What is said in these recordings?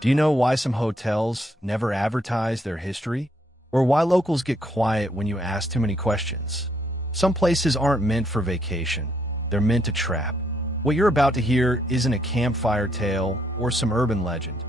Do you know why some hotels never advertise their history? Or why locals get quiet when you ask too many questions? Some places aren't meant for vacation. They're meant to trap. What you're about to hear isn't a campfire tale or some urban legend.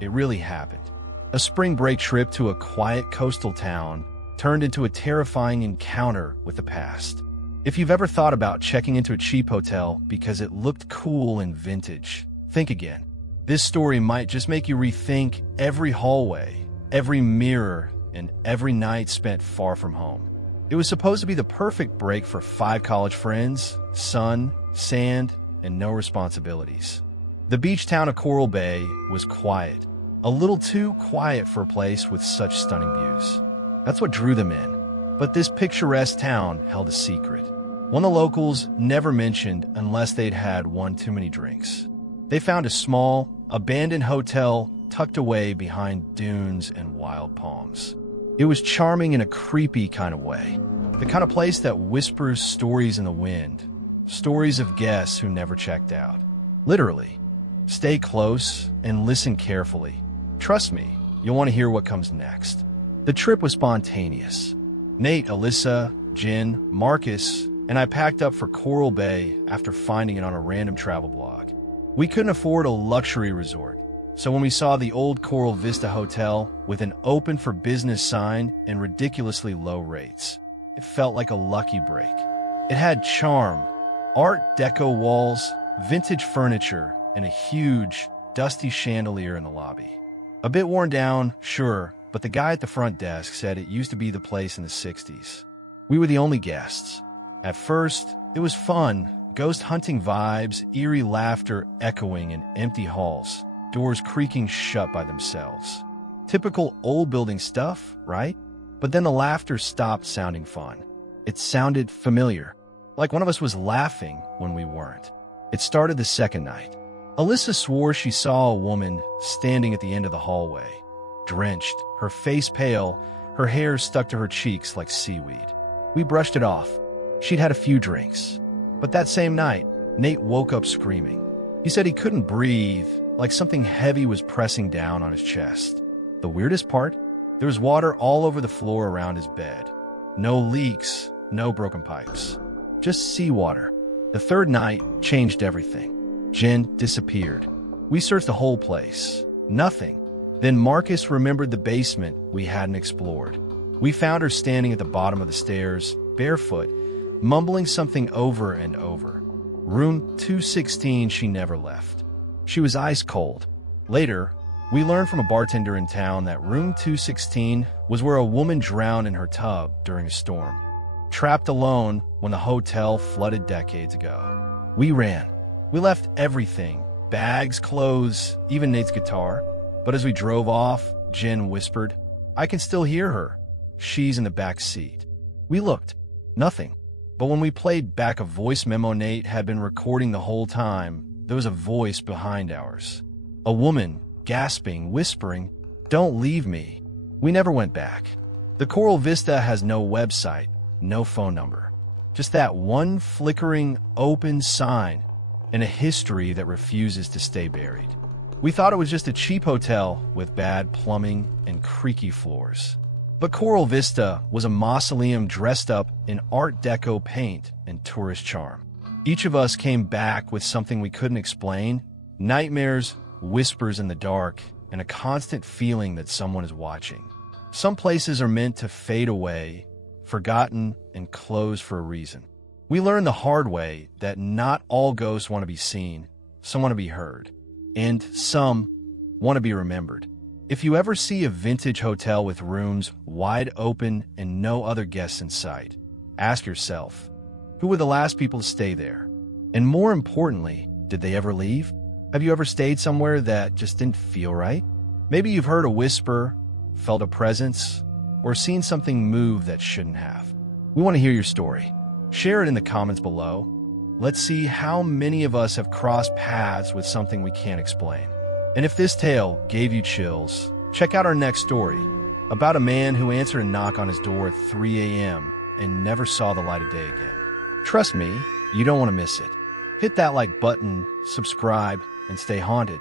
It really happened. A spring break trip to a quiet coastal town turned into a terrifying encounter with the past. If you've ever thought about checking into a cheap hotel because it looked cool and vintage, think again. This story might just make you rethink every hallway, every mirror, and every night spent far from home. It was supposed to be the perfect break for 5 college friends, sun, sand, and no responsibilities. The beach town of Coral Bay was quiet, a little too quiet for a place with such stunning views. That's what drew them in. But this picturesque town held a secret, one the locals never mentioned unless they'd had one too many drinks. They found a small, abandoned hotel tucked away behind dunes and wild palms. It was charming in a creepy kind of way, the kind of place that whispers stories in the wind, stories of guests who never checked out. Literally. Stay close and listen carefully. Trust me, you'll want to hear what comes next. The trip was spontaneous. Nate, Alyssa, Jen, Marcus, and I packed up for Coral Bay after finding it on a random travel blog. We couldn't afford a luxury resort, so when we saw the old Coral Vista Hotel with an open for business sign and ridiculously low rates, it felt like a lucky break. It had charm, Art Deco walls, vintage furniture, and a huge, dusty chandelier in the lobby. A bit worn down, sure, but the guy at the front desk said it used to be the place in the 60s. We were the only guests. At first, it was fun. Ghost hunting vibes, eerie laughter echoing in empty halls, doors creaking shut by themselves. Typical old building stuff, right? But then the laughter stopped sounding fun. It sounded familiar, like one of us was laughing when we weren't. It started the second night. Alyssa swore she saw a woman standing at the end of the hallway, drenched, her face pale, her hair stuck to her cheeks like seaweed. We brushed it off. She'd had a few drinks. But that same night, Nate woke up screaming. He said he couldn't breathe, like something heavy was pressing down on his chest. The weirdest part? There was water all over the floor around his bed. No leaks, no broken pipes. Just seawater. The third night changed everything. Jen disappeared. We searched the whole place. Nothing. Then Marcus remembered the basement we hadn't explored. We found her standing at the bottom of the stairs, barefoot, mumbling something over and over. Room 216 she never left. She was ice cold. Later, we learned from a bartender in town that room 216 was where a woman drowned in her tub during a storm. Trapped alone when the hotel flooded decades ago. We ran. We left everything, bags, clothes, even Nate's guitar. But as we drove off, Jen whispered, "I can still hear her. She's in the back seat." We looked. Nothing. But when we played back a voice memo Nate had been recording the whole time, there was a voice behind ours. A woman, gasping, whispering, "Don't leave me." We never went back. The Coral Vista has no website, no phone number. Just that one flickering, open sign and a history that refuses to stay buried. We thought it was just a cheap hotel with bad plumbing and creaky floors. But Coral Vista was a mausoleum dressed up in Art Deco paint and tourist charm. Each of us came back with something we couldn't explain, nightmares, whispers in the dark, and a constant feeling that someone is watching. Some places are meant to fade away, forgotten, and closed for a reason. We learned the hard way that not all ghosts want to be seen, some want to be heard, and some want to be remembered. If you ever see a vintage hotel with rooms wide open and no other guests in sight, ask yourself, who were the last people to stay there? And more importantly, did they ever leave? Have you ever stayed somewhere that just didn't feel right? Maybe you've heard a whisper, felt a presence, or seen something move that shouldn't have. We want to hear your story. Share it in the comments below. Let's see how many of us have crossed paths with something we can't explain. And if this tale gave you chills, check out our next story about a man who answered a knock on his door at 3 a.m. and never saw the light of day again. Trust me, you don't want to miss it. Hit that like button, subscribe, and stay haunted.